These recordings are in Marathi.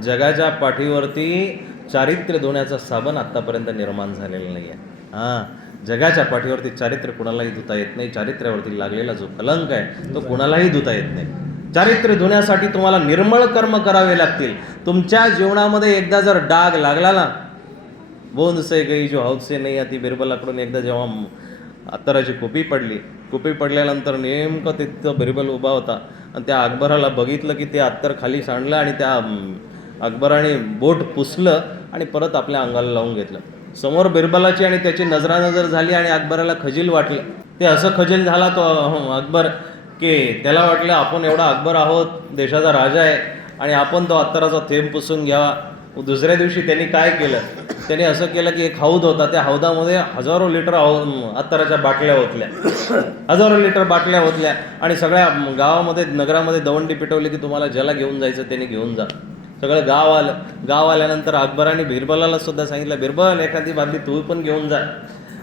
जगाच्या पाठीवरती चारित्र्य धुण्याचा साबण आत्तापर्यंत निर्माण झालेला नाही आहे. जगाच्या पाठीवरती चारित्र्य कुणालाही धुता येत नाही. चारित्र्यावरती लागलेला जो कलंक आहे तो कुणालाही धुता येत नाही. चारित्र्य धुण्यासाठी तुम्हाला निर्मळ कर्म करावे लागतील. तुमच्या जीवनामध्ये एकदा जर डाग लागला ना, बोंद से गई जो हौद से नाही, ती बिरबलाकडून एकदा जेव्हा अत्तराची कुपी पडल्यानंतर नेमकं तिथं बिरबल उभा होता आणि त्या अकबराला बघितलं की ते अत्तर खाली सांडलं आणि त्या अकबराने बोट पुसलं आणि परत आपल्या अंगाला लावून घेतलं. समोर बिरबलाची आणि त्याची नजरानजर झाली आणि अकबराला खजील वाटलं. ते असं खजील झाला तो अकबर की त्याला वाटलं आपण एवढा अकबर आहोत, देशाचा राजा आहे आणि आपण तो अत्तराचा थेंब पुसून घ्यावा. दुसऱ्या दिवशी त्यांनी काय केलं, त्याने असं केलं की एक हौद होता, त्या हौदामध्ये हजारो लिटर अत्तराच्या बाटल्या होतल्या आणि सगळ्या गावामध्ये नगरामध्ये दवंडी पिटवली की तुम्हाला ज्याला घेऊन जायचं त्याने घेऊन जा. सगळं गाव आल्यानंतर अकबराने बिरबलाला सुद्धा सांगितलं, बिरबल एखादी बादली तू पण घेऊन जा.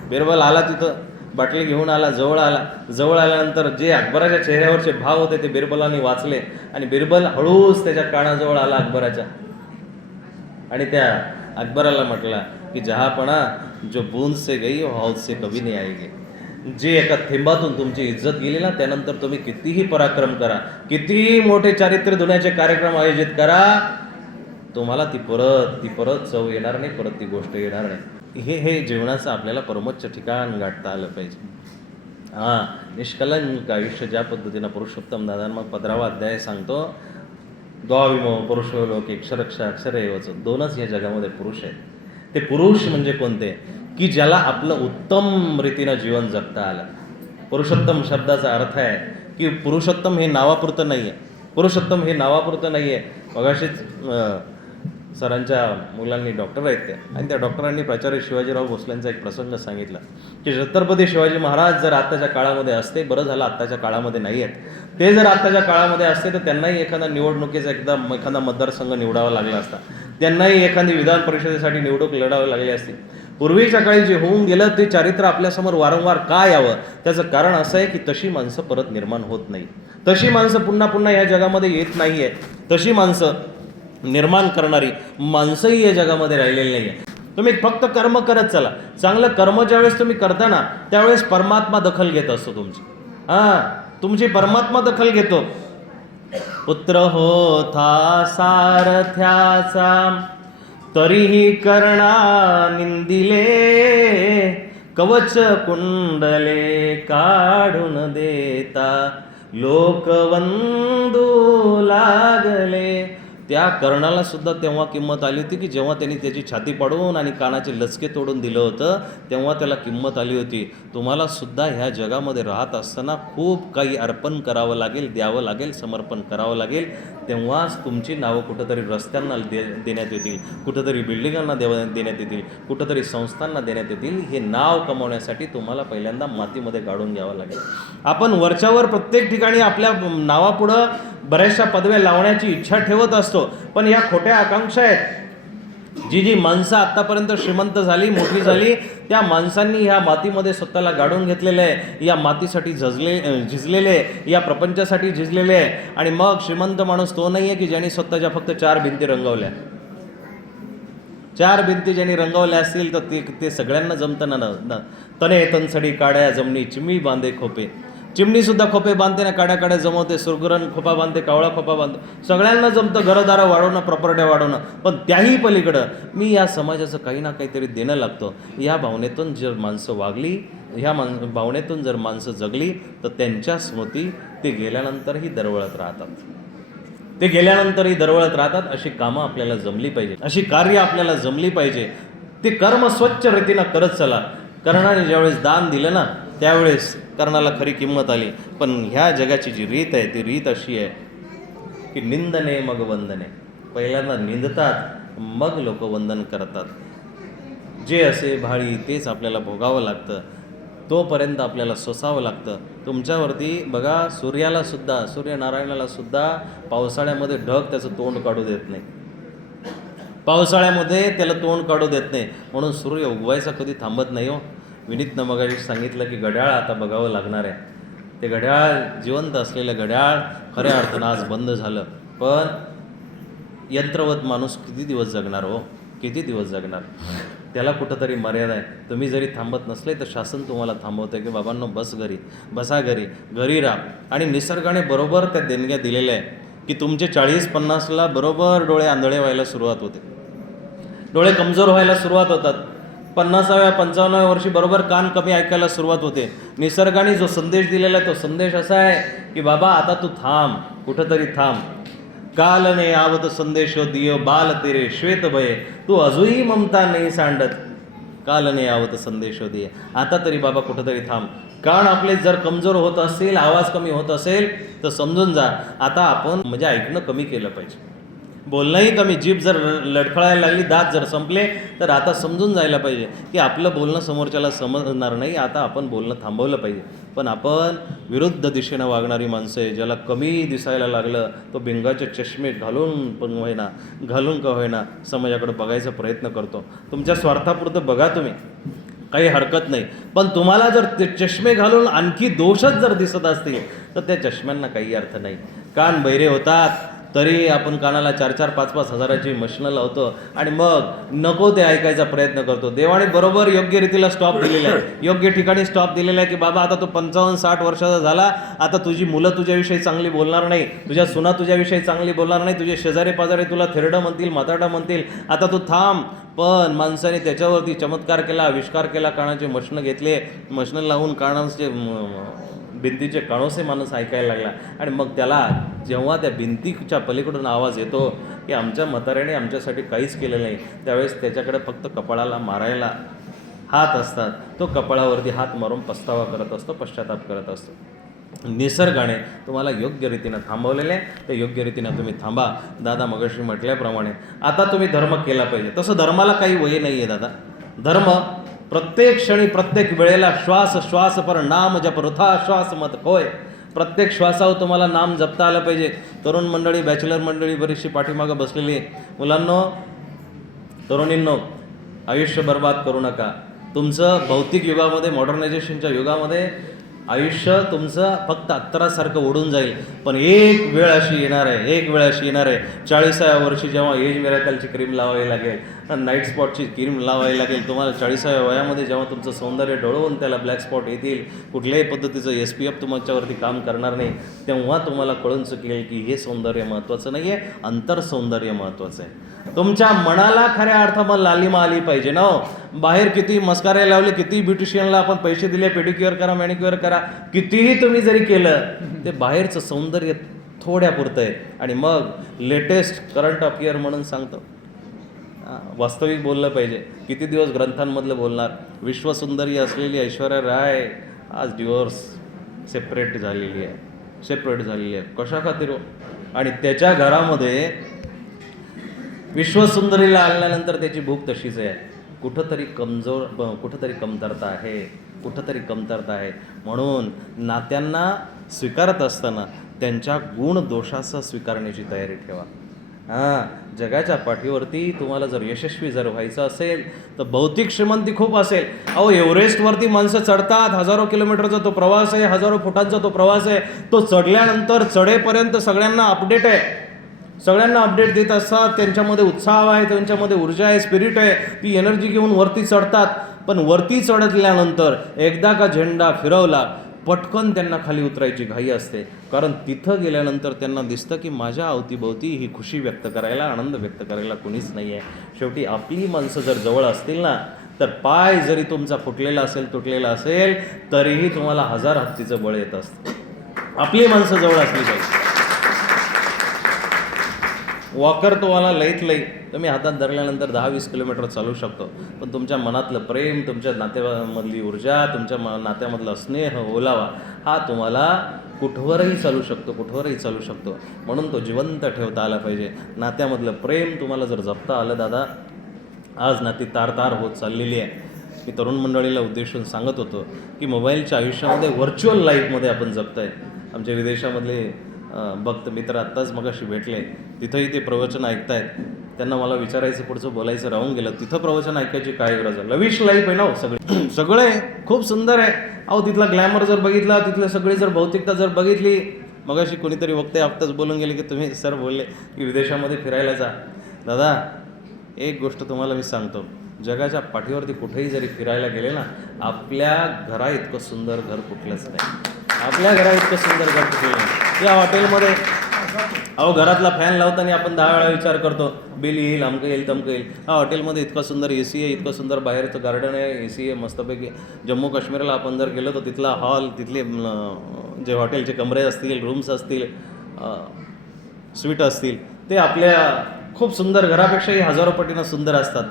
बिरबल आला, तिथं बाटली घेऊन आला, जवळ आल्यानंतर जे अकबराच्या चेहऱ्यावरचे भाव होते ते बिरबलाने वाचले आणि बिरबल हळूच त्याच्या कानाजवळ आला अकबराच्या आणि त्या अकबराला म्हटला की जहापणा, जो बूंद से गई वो हौद से कभी नहीं आएगी. जे एका थेंबातून तुमची इज्जत गेली ना, त्यानंतर तुम्ही कितीही पराक्रम करा, कितीही मोठे चारित्र्य धुण्याचे कार्यक्रम आयोजित करा, तुम्हाला ती परत चव येणार नाही, परत ती गोष्ट येणार नाही. हे जीवनाचं आपल्याला परमोच्च ठिकाण गाठता आलं पाहिजे. निष्कलंक आयुष्य ज्या पद्धतीनं पुरुषोत्तम दादांना 15वा अध्याय सांगतो, द्वाविमो पुरुषो लोके अक्षरक्ष अक्षरेवच. दोनच या जगामध्ये पुरुष आहेत. ते पुरुष म्हणजे कोणते, की ज्याला आपलं उत्तम रीतीनं जीवन जगता आलं. पुरुषोत्तम शब्दाचा अर्थ आहे की पुरुषोत्तम हे नावापुरतं नाही आहे. मगाशीच सरांच्या मुलांनी डॉक्टर आहेत ते, आणि त्या डॉक्टरांनी प्राचार्य शिवाजीराव भोसलेंचा एक प्रसंग सांगितला की छत्रपती शिवाजी महाराज जर आत्ताच्या काळामध्ये असते, बरं झालं आत्ताच्या काळामध्ये नाही आहेत, ते जर आत्ताच्या काळामध्ये असते तर त्यांनाही एखादा निवडणुकीचा एखादा मतदारसंघ निवडावा लागला असता, त्यांनाही एखादी विधान परिषदेसाठी निवडणूक लढावी लागली असती. पूर्वीच्या काळी जे होऊन गेलं ते चारित्र्य आपल्यासमोर वारंवार का यावं, त्याचं कारण असं आहे की तशी माणसं परत निर्माण होत नाही. तशी माणसं पुन्हा या जगामध्ये येत नाही आहेत. तशी माणसं निर्माण करणारी माणसंही या जगामध्ये राहिलेली नाही आहे. तुम्ही फक्त कर्म करत चला. चांगलं कर्म ज्यावेळेस तुम्ही करता ना, त्यावेळेस परमात्मा दखल घेत असतो तुमची. तुमची परमात्मा दखल घेतो. पुत्र होता सारथ्याचा तरीही कर्णा निंदिले, कवच कुंडले काढून देता लोकवंदू लागले. त्या कर्णाला सुद्धा तेव्हा किंमत आली होती की जेव्हा त्यांनी त्याची छाती पाडून आणि कानाचे लचके तोडून दिलं होतं, तेव्हा त्याला किंमत आली होती. तुम्हाला सुद्धा ह्या जगामध्ये राहत असताना खूप काही अर्पण करावं लागेल, द्यावं लागेल, समर्पण करावं लागेल. तेव्हाच तुमची नावं कुठंतरी रस्त्यांना देण्यात येतील, कुठंतरी बिल्डिंगांना देण्यात येतील, कुठंतरी संस्थांना देण्यात येतील. हे नाव कमवण्यासाठी तुम्हाला पहिल्यांदा मातीमध्ये गाडून घ्यावं लागेल. आपण वरच्यावर प्रत्येक ठिकाणी आपल्या नावापुढं बऱ्याचशा पदव्या लावण्याची इच्छा ठेवत असतो, पण या खोट्या आकांक्षा आहेत. जी माणसं आत्तापर्यंत श्रीमंत झाली, मोठी झाली, त्या माणसांनी ह्या मातीमध्ये स्वतःला गाडून घेतलेलं आहे, या मातीसाठी झिजलेले, या प्रपंचासाठी झिजलेले आहे. आणि मग श्रीमंत माणूस तो नाही आहे की ज्यांनी स्वतःच्या फक्त 4 भिंती रंगवल्या. 4 भिंती ज्यांनी रंगवल्या असतील तर ते सगळ्यांना जमतं ना. तने तनसडी काड्या जमणी चिमणी बांधे खोपे. चिमणी सुद्धा खोपे बांधते ना, काड्या जमवते. सुरगरण खोपा बांधते, कावळा खोपा बांधते. सगळ्यांना जमतं घरदारं वाढवणं, प्रॉपर्ट्या वाढवणं. पण त्याही पलीकडं मी या समाजाचं काही ना काहीतरी देणं लागतं, या भावनेतून जर माणसं वागली, ह्या भावनेतून जर माणसं जगली तर त्यांच्या स्मृती ते गेल्यानंतरही दरवळत राहतात. अशी कामं आपल्याला जमली पाहिजे, अशी कार्य आपल्याला जमली पाहिजे. ते कर्म स्वच्छ रीतीनं करत चला. कर्णाने ज्यावेळेस दान दिलं ना, त्यावेळेस कर्णाला खरी किंमत आली. पण ह्या जगाची जी रीत आहे ती रीत अशी आहे की निंदने मग वंदने. पहिल्यांदा निंदतात, मग लोक वंदन करतात. जे असे भाळी तेच आपल्याला भोगावं लागतं, तोपर्यंत आपल्याला सोसावं लागतं. तुमच्यावरती बघा, सूर्यनारायणाला सुद्धा पावसाळ्यामध्ये ढग त्याचं तोंड काढू देत नाही. पावसाळ्यामध्ये त्याला तोंड काढू देत नाही, म्हणून सूर्य उगवायचा कधी थांबत नाही. विनीतनं मगाशी सांगितलं की घड्याळ आता बघावं लागणार आहे. ते घड्याळ, जिवंत असलेलं घड्याळ खऱ्या अर्थानं आज बंद झालं. पण यंत्रवत माणूस किती दिवस जगणार हो, किती दिवस जगणार? त्याला कुठंतरी मर्यादा आहे. तुम्ही जरी थांबत नसले तर शासन तुम्हाला थांबवतं की बाबांनो बस घरी, बसा घरी, घरी राहा. आणि निसर्गाने बरोबर त्या देणग्या दिलेल्या आहे की तुमचे 40-50ला बरोबर डोळे आंधळे व्हायला सुरुवात होते, डोळे कमजोर व्हायला सुरुवात होतात. 50व्या-55व्या वर्षी बरोबर कान कमी ऐकायला सुरुवात होते. निसर्गाने जो संदेश दिलेला आहे तो संदेश असा आहे की बाबा आता तू थांब, कुठंतरी थांब. कालने आवत संदेशो दियो बाल तेरे श्वेत भये, तू अजूनही ममता नाही सांडत. कालने आवत संदेशो दिये, आता तरी बाबा कुठंतरी थांब. कान आपले जर कमजोर होत असेल, आवाज कमी होत असेल तर समजून जा आता आपण म्हणजे ऐकणं कमी केलं पाहिजे, बोलणंही कमी. जीभ जर लडखळायला लागली, दात जर संपले तर आता समजून जायला पाहिजे की आपलं बोलणं समोरच्याला समजणार नाही, आता आपण बोलणं थांबवलं पाहिजे. पण आपण विरुद्ध दिशेनं वागणारी माणसं आहे. ज्याला कमी दिसायला लागलं तो भिंगाचे चष्मे घालून पण होईना, घालून का होईना समाजाकडे बघायचा प्रयत्न करतो. तुमच्या स्वार्थापुरतं बघा तुम्ही, काही हरकत नाही. पण तुम्हाला जर ते चष्मे घालून आणखी दोषच जर दिसत असतील तर त्या चष्म्यांना काही अर्थ नाही. कान बहिरे होतात तरी आपण कानाला 4-4, 5-5 हजाराची मशीनं लावतो आणि मग नको ते ऐकायचा प्रयत्न करतो. देवाने बरोबर योग्य रीतीला स्टॉप दिलेला आहे, योग्य ठिकाणी स्टॉप दिलेला आहे की बाबा आता तो 55-60 वर्षाचा झाला, आता तुझी मुलं तुझ्याविषयी चांगली बोलणार नाही, तुझ्या सुना तुझ्याविषयी चांगली बोलणार नाही, तुझे शेजारी पाजारी तुला थेरडं म्हणतील, म्हातारडा म्हणतील, आता तू थांब. पण माणसाने त्याच्यावरती चमत्कार केला, आविष्कार केला, कानाचे मशनं घेतले, मशनं लावून कानाचे भिंतीचे काणोसे माणूस ऐकायला लागला. आणि मग त्याला जेव्हा त्या भिंतीच्या पलीकडून आवाज येतो की आमच्या म्हाताऱ्याने आमच्यासाठी काहीच केलेलं नाही, त्यावेळेस त्याच्याकडे फक्त कपाळाला मारायला हात असतात. तो कपाळावरती हात मारून पस्तावा करत असतो, पश्चाताप करत असतो. निसर्गाने तुम्हाला योग्य रीतीनं थांबवलेले आहे, तर योग्य रीतीनं तुम्ही थांबा. दादा मगाशी म्हटल्याप्रमाणे आता तुम्ही धर्म केला पाहिजे. तसं धर्माला काही वय नाही आहे दादा. धर्म प्रत्येक क्षणी प्रत्येक वेळेला श्वास श्वास पर नाम जप वृथा श्वास मत होय. प्रत्येक श्वासावर तुम्हाला नाम जपता आलं पाहिजे. तरुण मंडळी, बॅचलर मंडळी बरीचशी पाठीमागं बसलेली आहे. मुलांनो, तरुणींनो, आयुष्य बर्बाद करू नका. तुमचं भौतिक युगामध्ये, मॉडर्नायझेशनच्या युगामध्ये आयुष्य तुमचं फक्त अत्तरासारखं ओढून जाईल. पण एक वेळ अशी येणार आहे, एक वेळ अशी येणार आहे 40व्या वर्षी जेव्हा एज मिरॅकलची क्रीम लावावी लागेल, नाईट स्पॉटची क्रीम लावावी लागेल तुम्हाला. 40व्या वयामध्ये जेव्हा तुमचं सौंदर्य ढळवून त्याला ब्लॅक स्पॉट येतील, कुठल्याही पद्धतीचं SPF तुमच्यावरती काम करणार नाही, तेव्हा तुम्हाला कळून चुकेल की हे सौंदर्य महत्त्वाचं नाही आहे, अंतर सौंदर्य महत्त्वाचं आहे. तुमच्या मनाला खऱ्या अर्थानं लालिमा आली पाहिजे ना. बाहेर किती मस्कारे लावले, किती ब्युटिशियनला आपण पैसे दिले, पेडिक्युअर करा, मॅनिक्युअर करा, कितीही तुम्ही जरी केलं ते बाहेरचं सौंदर्य थोड्यापुरतं आहे. आणि मग लेटेस्ट करंट अफेअर म्हणून सांगतो, वास्तविक बोललं पाहिजे. किती दिवस ग्रंथांमधलं बोलणार. विश्वसुंदरी असलेली ऐश्वर्या राय आज डिवोर्स सेपरेट झालेली आहे. कशा खातीर? आणि त्याच्या घरामध्ये विश्वसुंदरीला आणल्यानंतर त्याची भूक तशीच आहे. कुठंतरी कमतरता आहे. म्हणून नात्यांना स्वीकारत असताना त्यांच्या गुण दोषाचं स्वीकारण्याची तयारी ठेवा. जगाच्या पाठीवरती तुम्हाला जर यशस्वी व्हायचं असेल तर भौतिक श्रीमंती खूप असेल. अहो, एव्हरेस्टवरती माणसं चढतात, हजारो किलोमीटरचा तो प्रवास आहे, हजारो फुटांचा तो प्रवास आहे. तो चढल्यानंतर चढेपर्यंत सगळ्यांना अपडेट आहे, सगळ्यांना अपडेट देत असतात. त्यांच्यामध्ये उत्साह आहे, त्यांच्यामध्ये ऊर्जा आहे, स्पिरिट आहे, ती एनर्जी घेऊन वरती चढतात. पण वरती चढल्यानंतर एकदा का झेंडा फिरवला पटकन त्यांना खाली उतरायची घाई असते. कारण तिथं गेल्यानंतर त्यांना दिसतं की माझ्या अवतीभोवती ही खुशी व्यक्त करायला, आनंद व्यक्त करायला कोणीच नाही आहे. शेवटी आपली माणसं जर जवळ असतील ना, तर पाय जरी तुमचा फुटलेला असेल, तुटलेला असेल, तरीही तुम्हाला 1000 हत्तीचं बळ येत असतं. आपली माणसं जवळ असली पाहिजे. वॉकर तुम्हाला लईत लई तुम्ही हातात धरल्यानंतर 10-20 किलोमीटर चालू शकतो. पण तुमच्या मनातलं प्रेम, तुमच्या नात्यामधली ऊर्जा, तुमच्या नात्यामधला स्नेह, ओलावा हा तुम्हाला कुठवरही चालू शकतो. म्हणून तो जिवंत ठेवता आला पाहिजे. नात्यामधलं प्रेम तुम्हाला जर जपता आलं दादा, आज नाती तार होत चाललेली आहे. मी तरुण मंडळीला उद्देशून सांगत होतो की मोबाईलच्या आयुष्यामध्ये व्हर्च्युअल लाईफमध्ये आपण जगतोय. आमच्या विदेशामधले भक्त मित्र आत्ताच मगाशी भेटले, तिथंही ते प्रवचन ऐकतायत. त्यांना मला विचारायचं, पुढचं बोलायचं राहून गेलं. तिथं प्रवचन ऐकायची काय गरज आहे? लविश लाईफ आहे ना सगळं आहे, खूप सुंदर आहे. अहो, तिथला ग्लॅमर जर बघितला, तिथलं सगळी जर भौतिकता जर बघितली, मगाशी कोणीतरी वक्ते आत्ताच बोलून गेले की तुम्ही सर बोलले की विदेशामध्ये फिरायला जा. दादा एक गोष्ट तुम्हाला मी सांगतो, जगाच्या पाठीवरती कुठेही जरी फिरायला गेले ना, आपल्या घरा इतकं सुंदर घर कुठलंच नाही. आपल्या घरा इतकं सुंदर घर कुठलं नाही. या हॉटेलमध्ये अहो घरातला फॅन लावताना आपण 10 वेळा विचार करतो बिल येईल, अमकं येईल, तमकं येईल. हा हॉटेलमध्ये इतका सुंदर AC आहे, इतकं सुंदर बाहेरचं गार्डन आहे, AC आहे मस्तपैकी. जम्मू काश्मीरला आपण जर गेलो तर तिथला हॉल, तिथले जे हॉटेलचे कमरे असतील, रूम्स असतील, स्वीट असतील, ते आपल्या खूप सुंदर घरापेक्षाही हजारो पटीनं सुंदर असतात.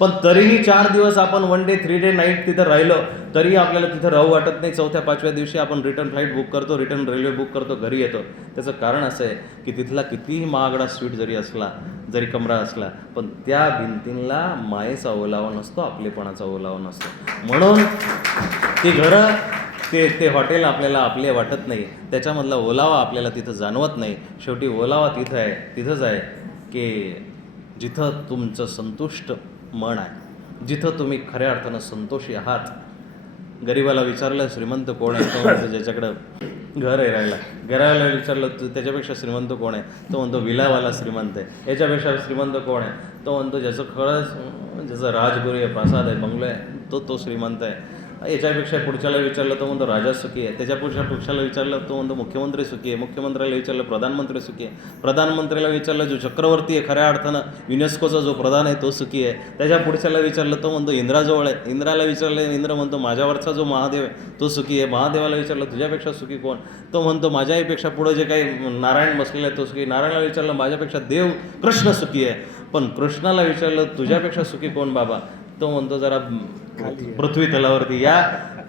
पण तरीही 4 दिवस आपण 1 डे 3 डे नाईट तिथं राहिलो तरी आपल्याला तिथं राहू वाटत नाही. 4थ्या-5व्या दिवशी आपण रिटर्न फ्लाईट बुक करतो, रिटर्न रेल्वे बुक करतो, घरी येतो. त्याचं कारण असं आहे की तिथला कितीही महागडा स्वीट जरी असला, जरी कमरा असला, पण त्या भिंतींना मायेचा ओलावा नसतो, आपलेपणाचा ओलावा नसतो. म्हणून ती घरं, ते हॉटेल आपल्याला आपले वाटत नाही, त्याच्यामधला ओलावा आपल्याला तिथं जाणवत नाही. शेवटी ओलावा तिथंच आहे की जिथं तुमचं संतुष्ट मन आहे, जिथं तुम्ही खऱ्या अर्थानं संतोषी आहात. गरिबाला विचारलं श्रीमंत कोण आहे, तो म्हणतो ज्याच्याकडं घर आहे राहायला. घराला विचारलं त्याच्यापेक्षा श्रीमंत कोण आहे, तो म्हणतो विलावाला श्रीमंत आहे. याच्यापेक्षा श्रीमंत कोण आहे, तो म्हणतो ज्याचं खरंच ज्याचं राजगुरू आहे, प्रासाद आहे, बंगलो आहे, तो श्रीमंत आहे. याच्यापेक्षा पुढच्याला विचारलं तो म्हणतो राजा सुखी आहे. त्याच्यापेक्षा पुढच्याला विचारलं तो म्हणतो मुख्यमंत्री सुखी आहे. मुख्यमंत्र्याला विचारलं प्रधानमंत्री सुखी आहे. प्रधानमंत्र्याला विचारलं जो चक्रवर्ती आहे खऱ्या अर्थानं युनेस्कोचा जो प्रधान आहे तो सुखी आहे. त्याच्या पुढच्याला विचारलं तो म्हणतो इंद्राजवळ आहे. इंद्राला विचारलं, इंद्र म्हणतो माझ्यावरचा जो महादेव आहे तो सुखी आहे. महादेवाला विचारलं तुझ्यापेक्षा सुखी कोण, तो म्हणतो माझ्याहीपेक्षा पुढं जे काही नारायण बसलेला आहे तो सुखी. नारायणाला विचारलं माझ्यापेक्षा देव कृष्ण सुखी आहे. पण कृष्णाला विचारलं तुझ्यापेक्षा सुखी कोण बाबा, तो म्हणतो जरा पृथ्वी तलावरती या.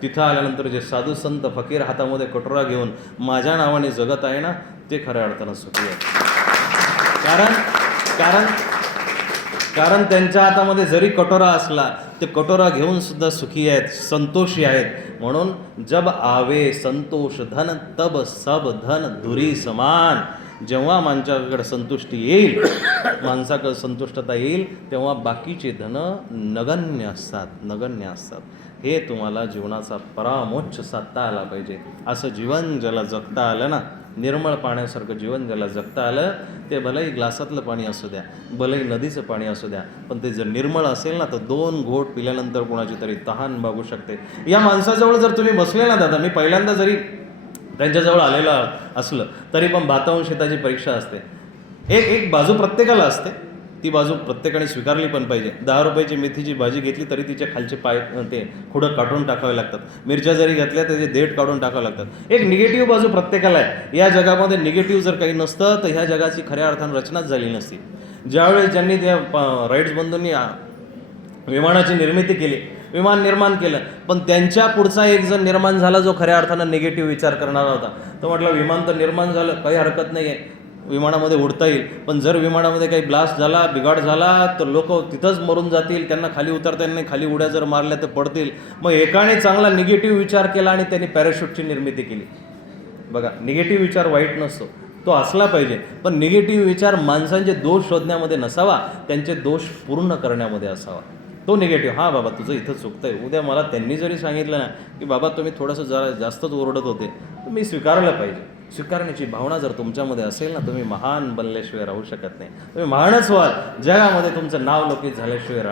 तिथं आल्यानंतर जे साधू संत फकीर हातामध्ये कटोरा घेऊन माझ्या नावाने जगत आहे ना, ते खऱ्या अर्थानं सुखी आहे. कारण त्यांच्या हातामध्ये जरी कटोरा असला ते कटोरा घेऊन सुद्धा सुखी आहेत, संतोषी आहेत. म्हणून जब आवे संतोष धन तब सब धन धुरी समान. जेव्हा माणसाकडे संतुष्टी येईल, माणसाकडे संतुष्टता येईल, तेव्हा बाकीचे धन नगण्य असतात. हे तुम्हाला जीवनाचा परामोच्च साधता आला पाहिजे. असं जीवन ज्याला जगता आलं ना, निर्मळ पाण्यासारखं जीवन ज्याला जगता आलं, ते भलेही ग्लासातलं पाणी असू द्या, भलेही नदीचं पाणी असू द्या, पण ते जर निर्मळ असेल ना तर 2 घोट पिल्यानंतर कोणाची तरी तहान भागू शकते. या माणसाजवळ जर तुम्ही बसले ना दादा, मी पहिल्यांदा जरी त्यांच्याजवळ आलेलं असलं तरी पण भाताहून शेताची परीक्षा असते. एक बाजू प्रत्येकाला असते, ती बाजू प्रत्येकाने स्वीकारली पण पाहिजे. 10 रुपयाची मेथीची भाजी घेतली तरी तिच्या खालचे पाय ते खुडं काढून टाकावे लागतात. मिरच्या जरी घेतल्या त्याचे देठ काढून टाकावे लागतात. एक निगेटिव्ह बाजू प्रत्येकाला आहे. या जगामध्ये निगेटिव्ह जर काही नसतं तर ह्या जगाची खऱ्या अर्थानं रचनाच झाली नसती. ज्यावेळेस ज्यांनी त्या राईट्स बंधूंनी विमानाची निर्मिती केली, विमान निर्माण केलं, पण त्यांच्या पुढचा एक जण निर्माण झाला जो खऱ्या अर्थानं निगेटिव्ह विचार करणारा होता. तो म्हटलं विमान तर निर्माण झालं, काही हरकत नाही आहे, विमानामध्ये उडता येईल, पण जर विमानामध्ये काही ब्लास्ट झाला, बिघाड झाला तर लोक तिथंच मरून जातील, त्यांना खाली उतरता येईल नाही, खाली उड्या जर मारल्या तर पडतील. मग एकाने चांगला निगेटिव्ह विचार केला आणि त्यांनी पॅराशूटची निर्मिती केली. बघा, निगेटिव्ह विचार वाईट नसतो, तो असला पाहिजे, पण निगेटिव्ह विचार माणसांचे दोष शोधण्यामध्ये नसावा, त्यांचे दोष पूर्ण करण्यामध्ये असावा. तो निगेटिव्ह, हां बाबा तुझं इथं चुकतं आहे. उद्या मला त्यांनी जरी सांगितलं ना की बाबा तुम्ही थोडंसं जरा जास्तच ओरडत होते, तर मी स्वीकारलं पाहिजे. स्वीकारण्याची भावना जर तुमच्यामध्ये असेल ना, तुम्ही महान बनल्याशिवाय राहू शकत नाही. तुम्ही महानच व्हाल, जगामध्ये तुमचं नाव लौकिक झाल्याशिवाय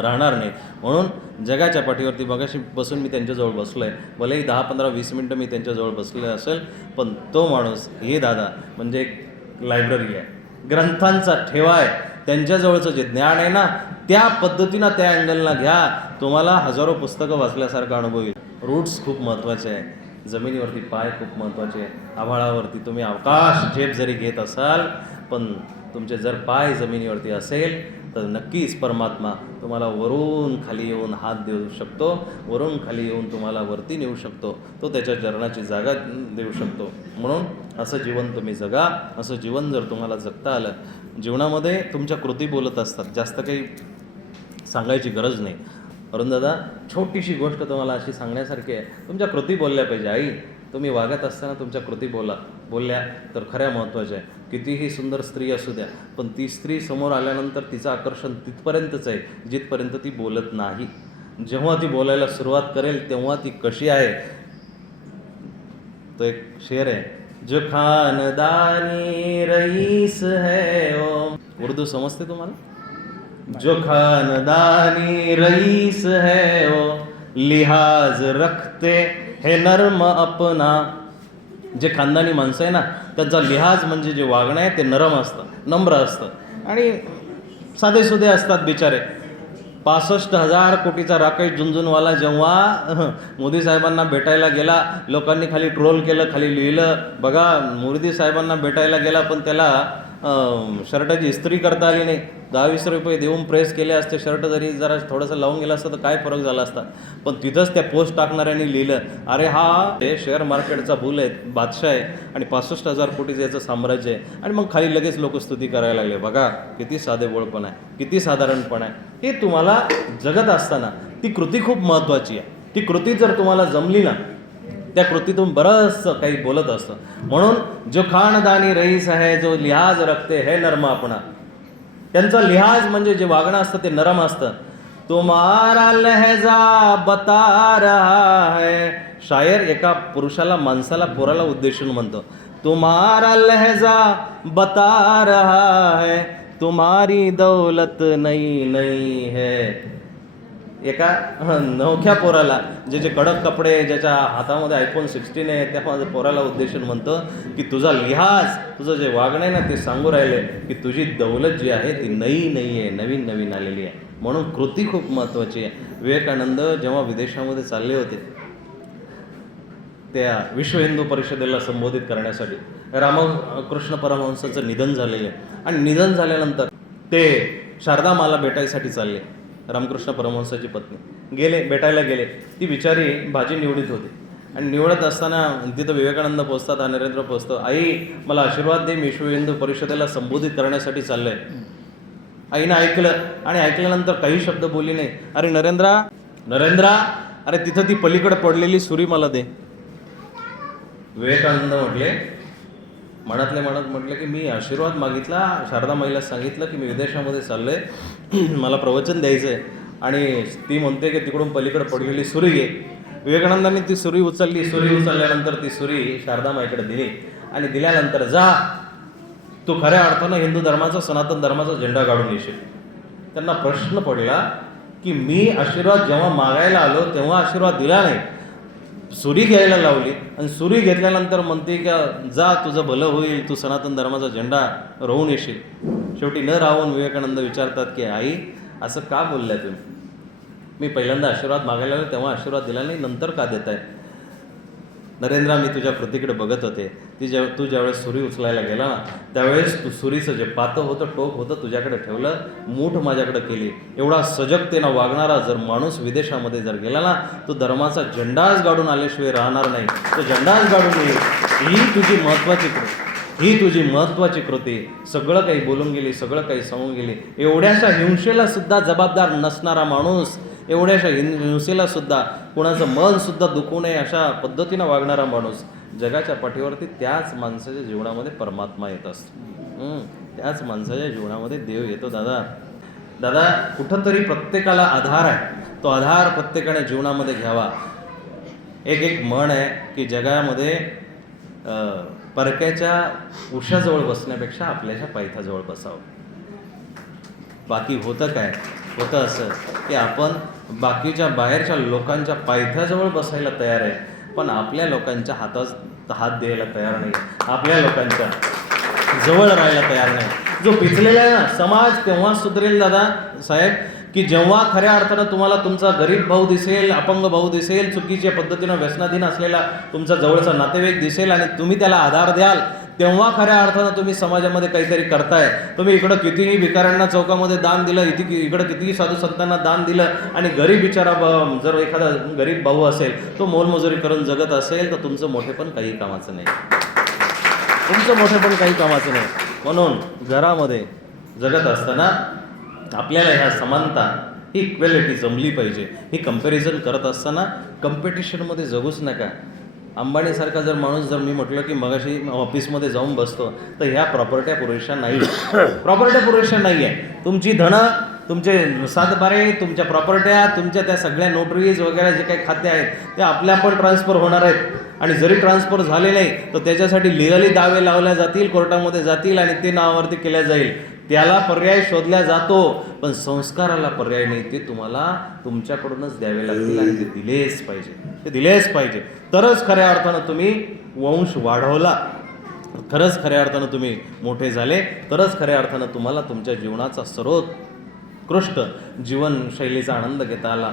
राहणार नाही. म्हणून जगाच्या पाठीवरती बघाशी बसून मी त्यांच्याजवळ बसलो आहे, भलेही 10, 15, 20 मिनटं मी त्यांच्याजवळ बसले असेल, पण तो माणूस हे दादा म्हणजे एक लायब्ररी आहे, ग्रंथांचा ठेवा आहे. त्यांच्याजवळचं जे ज्ञान आहे ना, त्या पद्धतीनं त्या अँगलला घ्या, तुम्हाला हजारो पुस्तकं वाचल्यासारखा अनुभव येईल. रूट्स खूप महत्त्वाचे आहे, जमिनीवरती पाय खूप महत्त्वाचे आहे. आभाळावरती तुम्ही आकाश झेप जरी घेत असाल, पण तुमचे जर पाय जमिनीवरती असेल तर नक्कीच परमात्मा तुम्हाला वरून खाली येऊन हात देऊ शकतो, वरून खाली येऊन तुम्हाला वरती नेऊ शकतो, तो त्याच्या चरणाची जागा देऊ शकतो. म्हणून असं जीवन तुम्ही जगा. असं जीवन जर तुम्हाला जगता आलं, जीवनामध्ये तुमच्या कृती बोलत असतात, जास्त काही सांगायची गरज नाही. अरुण दादा, छोटीशी गोष्ट तुम्हाला अशी सांगण्यासारखी आहे, तुमच्या कृती बोलल्या पाहिजे. आई, तुम्ही वागत असताना तुमच्या कृती बोलल्या तर खऱ्या महत्त्वाच्या आहे. कितीही सुंदर स्त्री असू द्या, पण ती स्त्री समोर आल्यानंतर तिचं आकर्षण तिथपर्यंतच आहे जिथपर्यंत ती बोलत नाही. जेव्हा ती बोलायला सुरुवात करेल तेव्हा ती कशी आहे तो एक शेर आहे, जो खानदानी रईस है ओ. उर्दू समजते तुम्हाला? जो खानदानी रईस है वो लिहाज रखते हे नर्म अपना. जे खानदानी माणसं आहे ना, त्यांचा लिहाज म्हणजे जे वागणं आहे ते नरम असतं, नम्र असतं आणि साधेसुधे असतात बिचारे. 65,000 कोटीचा राकेश झुंझुनवाला जेव्हा मोदी साहेबांना भेटायला गेला, लोकांनी खाली ट्रोल केलं, खाली लिहिलं, बघा मोदी साहेबांना भेटायला गेला पण त्याला शर्टाची इस्त्री करता आली नाही. 10-20 रुपये देऊन प्रेस केले असते, शर्ट जरी जरा थोडंसं लावून गेला असतं तर काय फरक झाला असता. पण तिथंच त्या पोस्ट टाकणाऱ्यांनी लिहिलं, अरे हा हे शेअर मार्केटचा बुल आहे, बादशाह आहे आणि 65,000 कोटीचं याचं साम्राज्य आहे. आणि मग खाली लगेच लोक स्तुती करायला लागले. बघा किती साधेबोळपण आहे, किती साधारणपण आहे. हे तुम्हाला जगत असताना ती कृती खूप महत्त्वाची आहे. ती कृती जर तुम्हाला जमली ना, त्या कृतीतून बरंचसं काही बोलत असतं. म्हणून जो खानदानी रईस आहे, जो लिहाज रखते है नर्म अपना. त्यांचा लिहाज म्हणजे जे वागणं असतं ते नरम असतं. तुम्हारा लहजा बता रहा है. शायर एका पुरुषाला, माणसाला, पोराला उद्देशून म्हणतो, तुम्हारा लहजा बता रहा है, तुम्हारी दौलत नई नई है. एका नवख्या पोराला, जे कडक कपडे, ज्याच्या हातामध्ये iPhone 16 आहे, त्या पोराला उद्देशून म्हणतो की तुझा लिहाज, तुझं जे वागणं आहे ना ते सांगू राहिले की तुझी दौलत जी आहे ती नई नई आहे, नवीन नवीन आलेली आहे. म्हणून कृती खूप महत्त्वाची आहे. विवेकानंद जेव्हा विदेशामध्ये चालले होते त्या विश्व हिंदू परिषदेला संबोधित करण्यासाठी, रामकृष्ण परमहंसाचं निधन झालेलं आहे आणि निधन झाल्यानंतर ते शारदामाला भेटायसाठी चालले. रामकृष्ण परमहंसाची पत्नी भेटायला गेले. ती बिचारी भाजी निवडीत होती आणि निवडत असताना तिथं विवेकानंद पोचतात, हा नरेंद्र पोचतो. आई मला आशीर्वाद दे, मी विश्व हिंदू परिषदेला संबोधित करण्यासाठी चाललोय. आईनं ऐकलं आणि ऐकल्यानंतर काही शब्द बोलली नाही. अरे नरेंद्रा, अरे तिथं ती पलीकडे पडलेली सुरी मला दे. विवेकानंद मनातले मनात म्हटले की मी आशीर्वाद मागितला, शारदा माईला सांगितलं की मी विदेशामध्ये चाललोय, मला प्रवचन द्यायचं आहे आणि ती म्हणते की तिकडून पलीकडे पडलेली सुरी घे. विवेकानंदांनी ती सुरी उचलली. सुरी उचलल्यानंतर ती सुरी शारदा माईकडे दिली आणि दिल्यानंतर जा, तू खऱ्या अर्थानं हिंदू धर्माचा, सनातन धर्माचा झेंडा काढून येशील. त्यांना प्रश्न पडला की मी आशीर्वाद जेव्हा मागायला आलो तेव्हा आशीर्वाद दिला नाही, सुरी घ्यायला लावली आणि सुरी घेतल्यानंतर म्हणते का जा, तुझं भलं होईल, तू सनातन धर्माचा झेंडा रोवून येशील. शेवटी न राहून विवेकानंद विचारतात की आई असं का बोललाय तुम्ही? मी पहिल्यांदा आशीर्वाद मागायला आलो तेव्हा आशीर्वाद दिला नाही, नंतर का देताय? नरेंद्र, मी तुझ्या कृतीकडे बघत होते. तू ज्यावेळेस सुरी उचलायला गेला ना त्यावेळेस तू सुरीचं जे पातं होतं, टोक होतं, तुझ्याकडे ठेवलं, मूठ माझ्याकडे केली. एवढा सजगतेनं वागणारा जर माणूस विदेशामध्ये जर गेला ना, तो धर्माचा झेंडाच गाडून आल्याशिवाय राहणार नाही, तो झेंडाच गाडून येईल. ही तुझी महत्त्वाची कृती. सगळं काही बोलून गेली, सगळं काही सांगून गेली. एवढ्याशा हिंसेला सुद्धा जबाबदार नसणारा माणूस, एवढ्याशा हिंसेला सुद्धा कुणाचं मन सुद्धा दुखू नये अशा पद्धतीनं वागणारा माणूस, जगाच्या पाठीवरती त्याच माणसाच्या जीवनामध्ये परमात्मा येत असतो. त्याच माणसाच्या जीवनामध्ये देव येतो. दादा कुठंतरी प्रत्येकाला आधार आहे, तो आधार प्रत्येकाने जीवनामध्ये घ्यावा. एक म्हण आहे की जगामध्ये परक्याच्या उशाजवळ बसण्यापेक्षा आपल्याच्या पायथ्याजवळ बसावं. बाकी होतं असं की आपण बाकीच्या बाहेरच्या लोकांच्या पायथ्याजवळ बसायला तयार आहे, पण आपल्या लोकांच्या हात द्यायला तयार नाही, आपल्या लोकांच्या जवळ राहायला तयार नाही. जो पिचलेला आहे ना समाज तेव्हा सुधरेल दादा साहेब की जेव्हा खऱ्या अर्थानं तुम्हाला तुमचा गरीब भाऊ दिसेल, अपंग भाऊ दिसेल, चुकीच्या पद्धतीनं व्यसनाधीन असलेला तुमचा जवळचा नातेवाईक दिसेल आणि तुम्ही त्याला आधार द्याल, तेव्हा खऱ्या अर्थानं तुम्ही समाजामध्ये काहीतरी करताय. तुम्ही इकडं कितीही भिकाऱ्यांना चौकामध्ये दान दिलं, इकडं कितीही साधू संतांना दान दिलं आणि गरीब बिचारा जर एखादा गरीब भाऊ असेल, तो मोलमजुरी करून जगत असेल, तर तुमचं मोठेपण काही कामाचं नाही, म्हणून घरामध्ये जगत असताना आपल्याला ह्या समानता, ही इक्वॅलिटी जमली पाहिजे. ही कंपॅरिझन करत असताना कॉम्पिटिशनमध्ये जगूच नका. अंबानीसारखा जर माणूस, जर मी म्हटलं की मगाशी ऑफिसमध्ये जाऊन बसतो, तर ह्या प्रॉपर्ट्या पुरेशा नाही आहे. तुमची धनं तुमचे सातबारे, तुमच्या प्रॉपर्ट्या, तुमच्या त्या सगळ्या नोटरीज वगैरे जे काही खाते आहेत ते आपल्या पण ट्रान्सफर होणार आहेत. आणि जरी ट्रान्सफर झाले नाही तर त्याच्यासाठी लिगली दावे लावल्या जातील, कोर्टामध्ये जातील आणि ते नावावरती केल्या जाईल. त्याला पर्याय शोधला जातो, पण संस्काराला पर्याय नाही. ते तुम्हाला तुमच्याकडूनच द्यावे लागतील आणि ते दिलेच पाहिजे. ते दिलेच पाहिजे. तरच खऱ्या अर्थानं तुम्ही वंश वाढवला, खरंच खऱ्या अर्थानं तुम्ही मोठे झाले, तरच खऱ्या अर्थानं तुम्हाला तुमच्या जीवनाचा सर्वोत्कृष्ट जीवनशैलीचा आनंद घेता आला.